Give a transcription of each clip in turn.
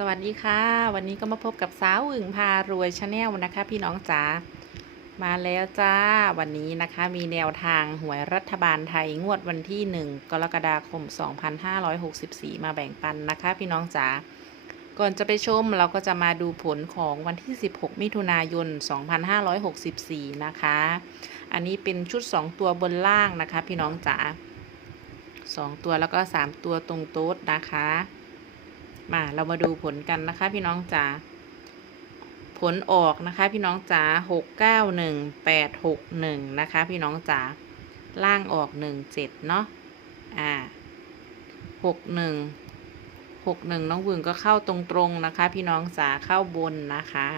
สวัสดีค่ะ วันนี้ก็มาพบกับสาวอึ่งพารวยชาแนลนะคะ พี่น้องจ๋ามาแล้วจ้า วันนี้นะคะ มีแนวทางหวยรัฐบาลไทยงวดวันที่ 1 กรกฎาคม 2564 มาแบ่งปันนะคะ พี่น้องจ๋าก่อนจะไปชมเราก็จะมาดูผลของวันที่ 16 มิถุนายน 2564 นะคะ อันนี้เป็นชุด 2 ตัวบนล่างนะคะ พี่น้องจ๋า2 ตัวแล้วก็ 3 ตัวตรงโต๊ดนะคะ มาเรามาดูผลกันนะคะ พี่น้องจ๋าผลออกนะคะ พี่น้องจ๋าหกเก้าหนึ่งแปดหกหนึ่งนะคะ พี่น้องจ๋าล่างออกหนึ่งเจ็ดเนาะอ่าหกหนึ่งหกหนึ่งน้องวึงก็เข้าตรงๆนะคะ พี่น้องจ๋าเข้าบนนะคะ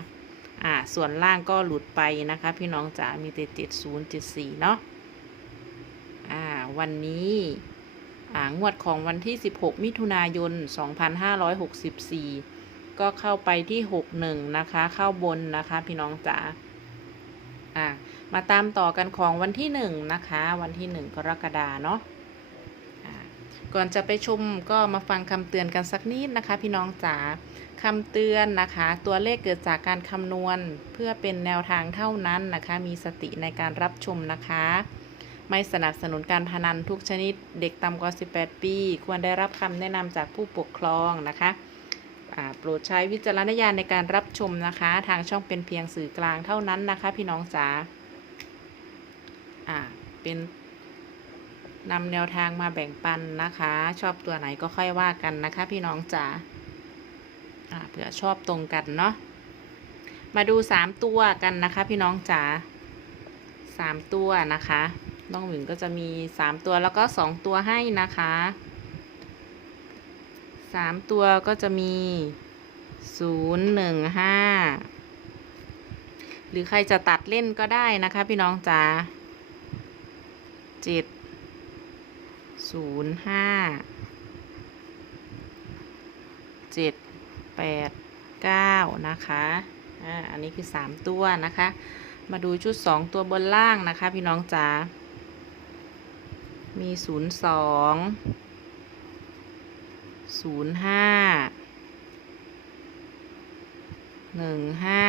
อ่าส่วนล่างก็หลุดไปนะคะ พี่น้องจ๋ามีแต่เจ็ดศูนย์เจ็ดสี่เนาะอ่าวันนี้ งวดของวันที่ 16 มิถุนายน 2564 ก็เข้าไปที่ 61 นะคะ เข้าบนนะคะพี่น้องจ๋าอ่ามาตามต่อกันของวันที่ 1 นะคะ วันที่ 1 กรกฎาเนาะก่อนจะไปชมก็มาฟังคำเตือนกันสักนิดนะคะ พี่น้องจ๋าคำเตือนนะคะ ตัวเลขเกิดจากการคำนวณเพื่อเป็นแนวทางเท่านั้นนะคะ มีสติในการรับชมนะคะ ไม่สนับสนุนการพนันทุกชนิด เด็กต่ำกว่า 18 ปี ควรได้รับคำแนะนำจากผู้ปกครองนะคะโปรดใช้วิจารณญาณในการรับชมนะคะ ทางช่องเป็นเพียงสื่อกลางเท่านั้นนะคะ พี่น้องจ๋าอ่าเป็นนำแนวทางมาแบ่งปันนะคะ ชอบตัวไหนก็ค่อยว่ากันนะคะ พี่น้องจ๋าอ่าเผื่อชอบตรงกันเนาะมาดู3ตัวกันนะคะ พี่น้องจ๋าสามตัวนะคะ น้องหมิงก็จะมีสามตัวแล้วก็สองตัวให้นะคะสามตัวก็จะมีศูนย์หนึ่งห้าหรือใครจะตัดเล่นก็ได้นะคะพี่น้องจ๋าเจ็ดศูนย์ห้าเจ็ดแปดเก้านะคะ อ่า อันนี้คือสามตัวนะคะ มาดูชุดสองตัวบนล่างนะคะ พี่น้องจ๋า มีศูนย์สองศูนย์ห้าหนึ่งห้า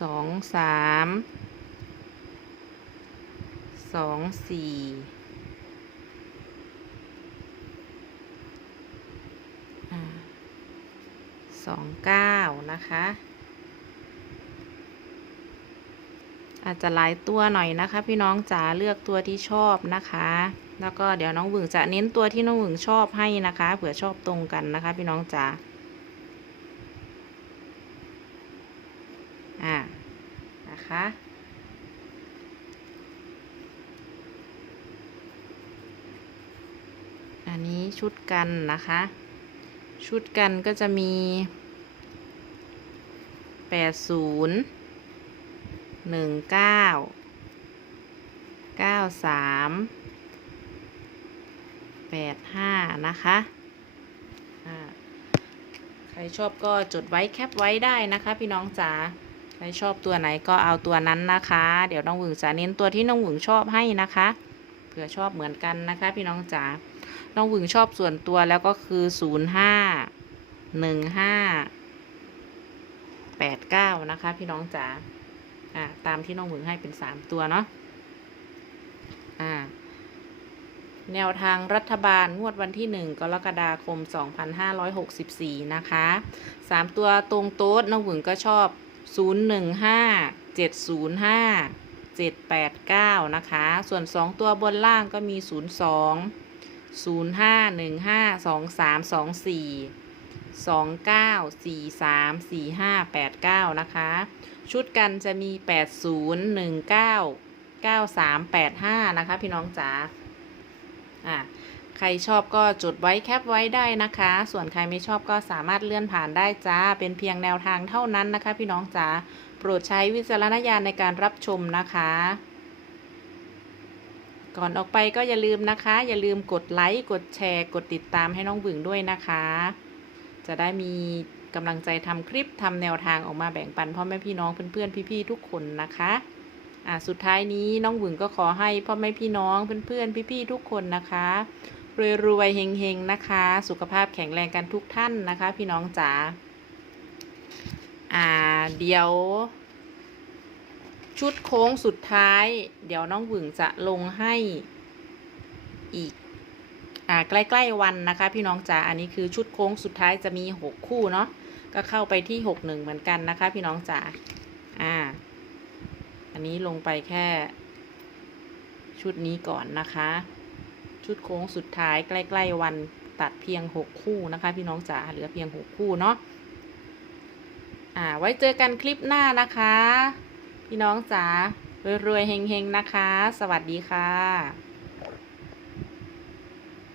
สองสามสองสี่สองเก้านะคะ อาจจะหลายตัวหน่อยนะคะ พี่น้องจ๋าเลือกตัวที่ชอบนะคะ แล้วก็เดี๋ยวน้องหวึงจะเน้นตัวที่น้องหวึงชอบให้นะคะเผื่อชอบตรงกันนะคะ พี่น้องจ๋าอ่านะคะอันนี้ชุดกันนะคะ ชุดกันก็จะมีแปดศูนย์ หนึ่งเก้าเก้าสามแปดห้านะคะใครชอบก็จดไว้แคปไว้ได้นะคะพี่น้องจ๋าใครชอบตัวไหนก็เอาตัวนั้นนะคะ เดี๋ยวน้องหวึงจะเน้นตัวที่น้องหวึงชอบให้นะคะเผื่อชอบเหมือนกันนะคะ พี่น้องจ๋าน้องหวึงชอบส่วนตัวแล้วก็คือศูนย์ห้าหนึ่งห้าแปดเก้านะคะ พี่น้องจ๋า อ่าตามที่น้องหมึงให้เป็นสามตัวเนาะอ่าแนวทางรัฐบาลงวดวันที่หนึ่งกรกฎาคม 2564 นะคะสามตัวตรงโต๊ดน้องหมึงก็ชอบ 015 705 789 นะคะ ส่วน 2 ตัวบนล่างก็มี 02 0515 2324 05 15 23 24 29 43 45 89นะคะ ชุดกันจะมี80 19 93 85นะคะ พี่น้องจ๋าอะใครชอบก็จดไว้แคปไว้ได้นะคะ ส่วนใครไม่ชอบก็สามารถเลื่อนผ่านได้จ้า เป็นเพียงแนวทางเท่านั้นนะคะ พี่น้องจ๋า โปรดใช้วิจารณญาณในการรับชมนะคะ ก่อนออกไปก็อย่าลืมนะคะ อย่าลืมกดไลค์ กดแชร์ กดติดตามให้น้องบึงด้วยนะคะ จะได้มีกำลังใจทำคลิปทำแนวทางออกมาแบ่งปันพ่อแม่พี่น้องเพื่อนๆพี่ๆทุกคนนะคะอ่าสุดท้ายนี้น้องหวึงก็ขอให้พ่อแม่พี่น้องเพื่อนๆพี่ๆทุกคนนะคะรวยๆเฮงๆนะคะ สุขภาพแข็งแรงกันทุกท่านนะคะ พี่น้องจ๋าอ่าเดี๋ยว ชุดโค้งสุดท้าย เดี๋ยวน้องหวึงจะลงให้อีก อ่าใกล้ๆวันนะคะ พี่น้องจ๋าอันนี้คือชุดโค้งสุดท้ายจะมีหกคู่เนาะก็เข้าไปที่หกหนึ่งเหมือนกันนะคะ พี่น้องจ๋าอ่า อันนี้ลงไปแค่ ชุดนี้ก่อนนะคะ ชุดโค้งสุดท้ายใกล้ ๆ วันตัดเพียงหกคู่นะคะ พี่น้องจ๋าเหลือเพียงหกคู่เนาะอ่าไว้เจอกันคลิปหน้านะคะ พี่น้องจ๋ารวยๆเฮงๆนะคะ สวัสดีค่ะ